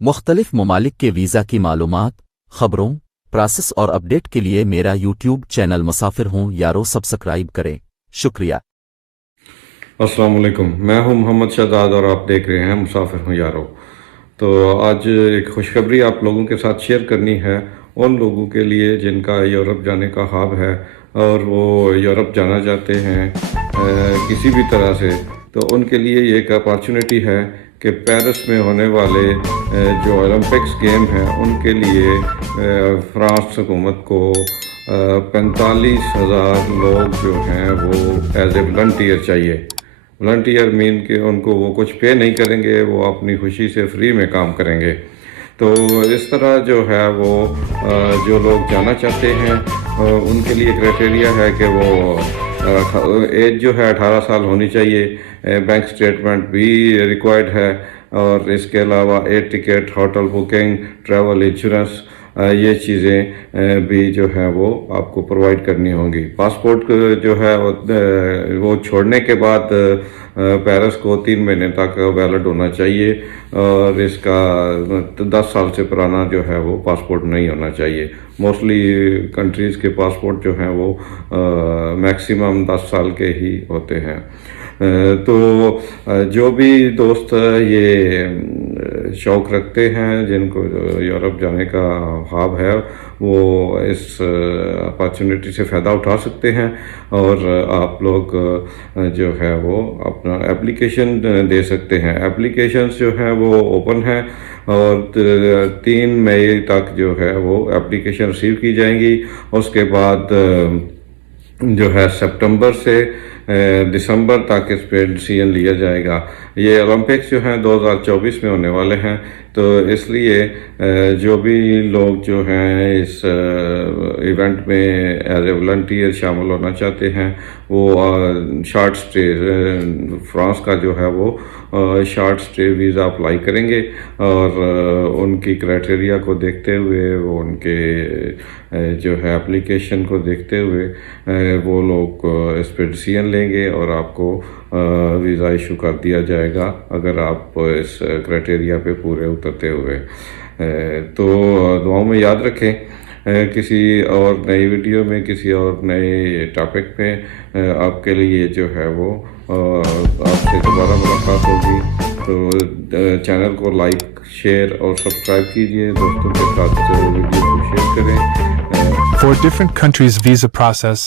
مختلف ممالک کے ویزا کی معلومات، خبروں، پراسس اور اپڈیٹ کے لیے میرا یوٹیوب چینل مسافر ہوں یارو سبسکرائب کریں۔ شکریہ۔ السلام علیکم، میں ہوں محمد شہزاد اور آپ دیکھ رہے ہیں مسافر ہوں یارو۔ تو آج ایک خوشخبری آپ لوگوں کے ساتھ شیئر کرنی ہے ان لوگوں کے لیے جن کا یورپ جانے کا خواب ہے اور وہ یورپ جانا چاہتے ہیں کسی بھی طرح سے۔ تو ان کے لیے یہ ایک اپارچونیٹی ہے کہ پیرس میں ہونے والے جو اولمپکس گیم ہیں ان کے لیے فرانس حکومت کو 45,000 لوگ جو ہیں وہ ایز اے والنٹیئر چاہیے۔ والنٹیئر مین کہ ان کو وہ کچھ پے نہیں کریں گے، وہ اپنی خوشی سے فری میں کام کریں گے۔ تو اس طرح جو ہے وہ جو لوگ جانا چاہتے ہیں ان کے لیے کرائٹیریا ہے کہ وہ ایج جو ہے 18 سال ہونی چاہیے، بینک سٹیٹمنٹ بھی ریکوائرڈ ہے، اور اس کے علاوہ air ticket, hotel booking, travel insurance, یہ چیزیں بھی جو ہیں وہ آپ کو پرووائڈ کرنی ہوں گی۔ پاسپورٹ جو ہے وہ چھوڑنے کے بعد پیرس کو 3 مہینے تک ویلڈ ہونا چاہیے، اور اس کا 10 سال سے پرانا جو ہے وہ پاسپورٹ نہیں ہونا چاہیے۔ موسٹلی کنٹریز کے پاسپورٹ جو ہیں وہ میکسیمم 10 سال کے ہی ہوتے ہیں۔ تو جو بھی دوست یہ شوق رکھتے ہیں، جن کو یورپ جانے کا خواب ہے، وہ اس اپارچونیٹی سے فائدہ اٹھا سکتے ہیں، اور آپ لوگ جو ہے وہ اپنا اپلیکیشن دے سکتے ہیں۔ اپلیکیشنز جو ہیں وہ اوپن ہیں، اور 3 مئی تک جو ہے وہ اپلیکیشن ریسیو کی جائیں گی۔ اس کے بعد جو ہے سپتمبر سے دسمبر تک اس پہ ڈیسیژن لیا جائے گا۔ یہ اولمپکس جو ہیں 2024 میں ہونے والے ہیں، تو اس لیے جو بھی لوگ جو ہیں اس ایونٹ میں ایز اے والنٹیئر شامل ہونا چاہتے ہیں، وہ شارٹ سٹے فرانس کا جو ہے وہ شارٹ سٹے ویزا اپلائی کریں گے، اور ان کی کرائٹیریا کو دیکھتے ہوئے، وہ ان کے جو ہے اپلیکیشن کو دیکھتے ہوئے وہ لوگ اس پہ ڈیسیژن لیں گے، اور آپ کو ویزا ایشو کر دیا جائے گا اگر آپ اس کرائٹیریا پہ پورے اترتے ہوئے۔ تو دعاؤں میں یاد رکھیں۔ کسی اور نئی ویڈیو میں، کسی اور نئے ٹاپک میں آپ کے لیے جو ہے وہ آپ سے دوبارہ ملاقات ہوگی۔ تو چینل کو لائک، شیئر اور سبسکرائب کیجیے، دوستوں کے ساتھ ویڈیو کو شیئر کریں۔ For different countries' visa process,